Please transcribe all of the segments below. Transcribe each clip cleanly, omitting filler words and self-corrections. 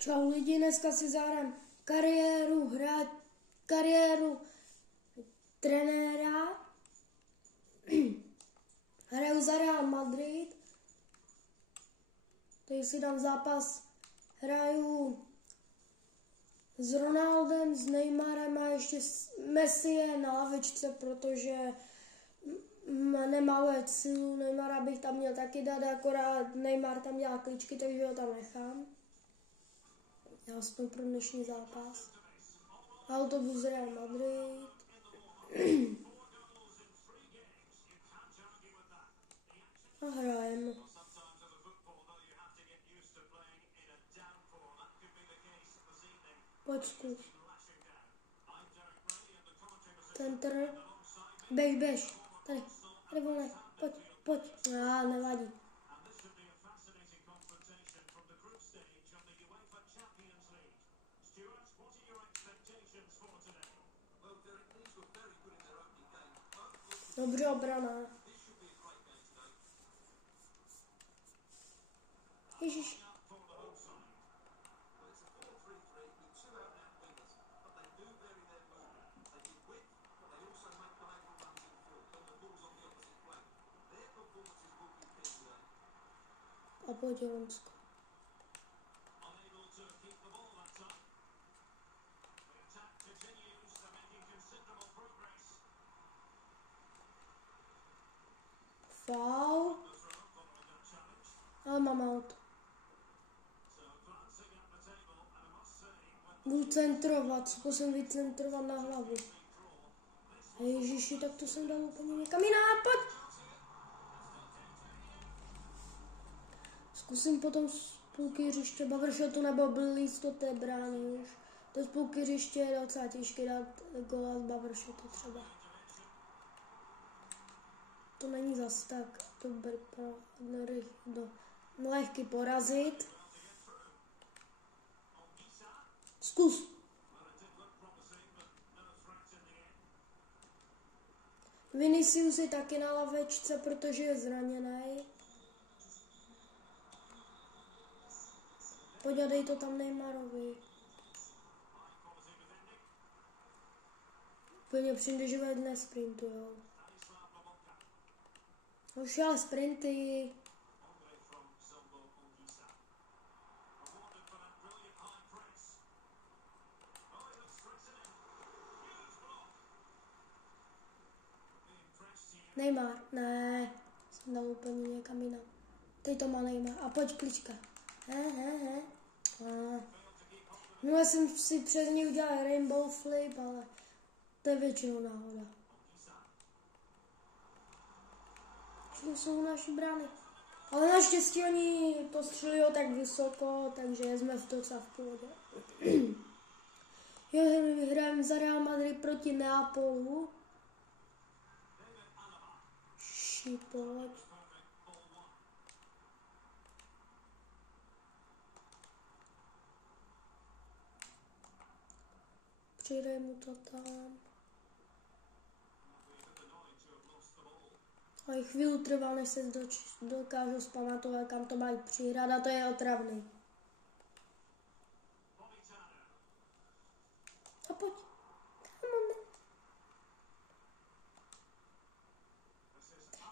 Čau lidi, dneska si zahrám kariéru trenéra. Hraju za Real Madrid. Teď si dám zápas. Hraju s Ronaldem, s Neymarem a ještě Messi je na lavičce, protože nemá sílu. Neymara bych tam měl taky dát, akorát Neymar tam dělá kličky, takže ho tam nechám. Já jsem pro dnešní zápas. Autobus Real Madrid. A hrajeme. Pojď zkus. Center. Běž. Tady volnej. Pojď. Nevadí. Dobře obrana. Ježiš. A pojď Lonsko. Faul. Ale mám auto. Budu centrovat, zkusím vycentrovat na hlavu. Ježiši, tak to jsem dal úplně někam jinam, pojď! Zkusím potom z půlky hřiště, Bavršel to nebo Blíz to té brány už. To z půlky hřiště je docela těžké dát gola z Bavršetu třeba. To není zas tak dobrý lehký porazit. Zkus. Vinicius je taky na lavečce, protože je zraněný. Podívej to tam Neymarovi. Úplně přijde, že vedle sprintujou. Už ale sprinty. Neymar, ne, jsem dal úplně někam jinam. Teď to má Neymar a pojď klička. No já jsem si přes ní udělal rainbow flip, ale to je většinou náhoda. To jsou naši brány. Ale naštěstí oni to střelili tak vysoko, takže jsme v docela v pohodě. Hrajeme za Real Madrid proti Neapolu. Pojď. Přidej mu to tam. A i chvíli trvá, než se dokážu zpamatovat, kam to mají přihrát, a to je otravný. A pojď.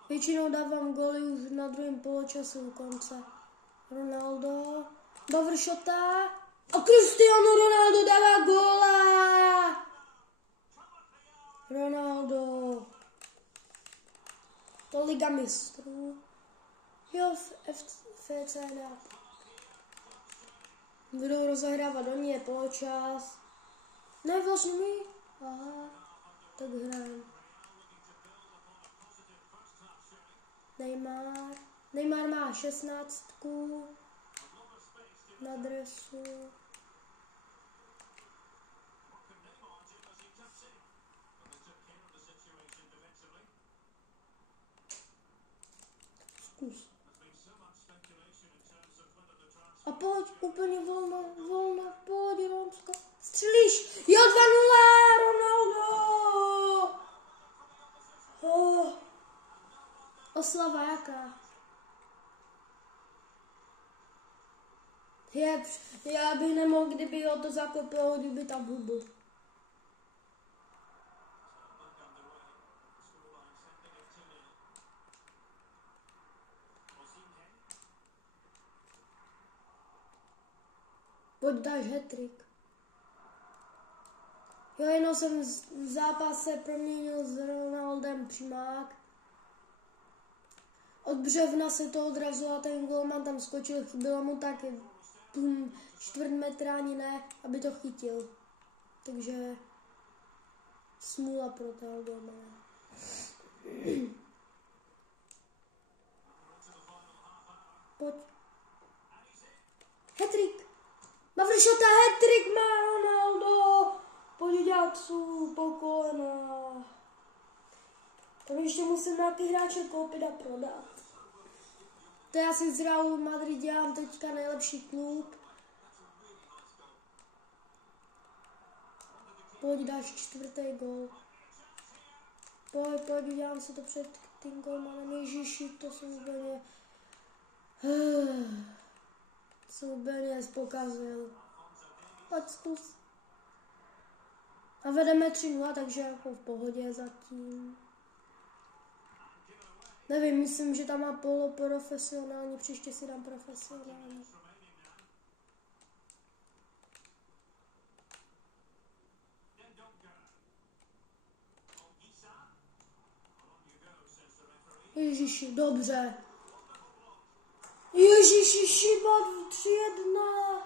Většinou dávám góly už na druhém poločasu u konce. Ronaldo, Bavršota a Cristiano Ronaldo dává góla! Ronaldo. To Liga mistrů. Jo, FC Neapol. Budou rozehrávat do ní, je poločas. Ne, vlastně mi. Aha, tak hrajeme. Neymar má 16 na dresu. Zkus. A pojď, úplně volno, pojď, Romsko. Střelíš! Jo, 2-0, Ronaldo! Oslava jaká? Já bych nemohl, kdyby ho to zakoplo, kdyby tam hubl. Pojď, dáš hat-trick. Jo, jenom jsem v zápase proměnil s Ronaldem přímák. Od břevna se to odrazilo a ten golman tam skočil, chybilo mu tak čtvrt metra ani ne, aby to chytil. Takže smůla pro toho golmana. Pojď. Hat-trick. Mavršota hat-trick má Ronaldo. Pojď dělat po kolena. Tam ještě musím nějaký hráče koupit a prodat. To já si z Realu Madrid dělám teďka nejlepší klub. Pojď, dáš čtvrtý gol. Pojď, dělám si to před tím golmanem. Ježiši, to jsem úplně... Jsem úplně pokazil. Pojď zkus. A vedeme 3-0, takže jako v pohodě zatím. Nevím, myslím, že tam má poloprofesionální, příště si dám profesionální. Ježiši, dobře. Ježiši, šiba 3-1.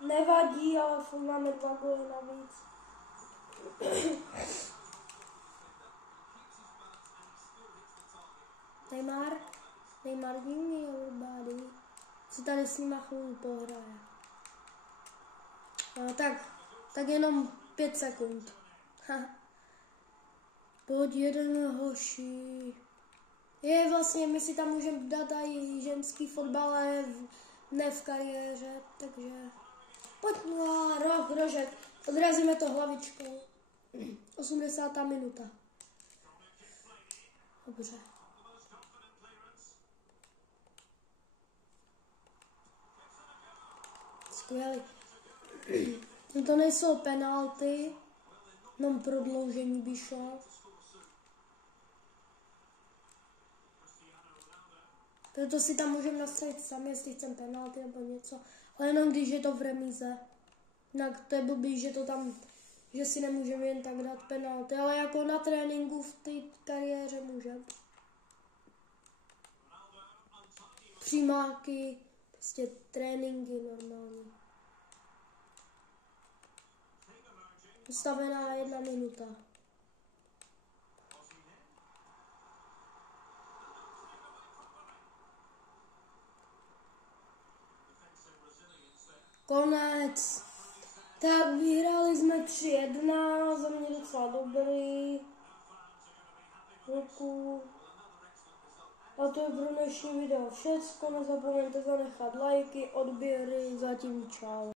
Nevadí, ale furt máme 2 góly navíc. Neymar divný, everybody. Co tady s nima chvíli pohraje. No, tak jenom 5 sekund. Pojď jeden hoši. Je vlastně, my si tam můžeme dát i ženský fotbal, ale ne v kariéře, takže... Pojď, no, rožek. Odrazíme to hlavičkou. 80. minuta. Dobře. Skvělý. To nejsou penalty, jenom prodloužení by šlo. Proto si tam můžeme nastavit sami, jestli chcem penalty nebo něco. Ale jenom když je to v remíze. Jinak to je blbý, že to tam, že si nemůžeme jen tak dát penalty. Ale jako na tréninku v té kariéře můžeme. Přímáky, prostě tréninky normální. Ustavená 1 minuta. Konec. Tak vyhráli jsme 3-1, za mě docela dobrý. Děkuju. A to je pro dnešní video všecko, nezapomeňte zanechat lajky, odběry, zatím čau.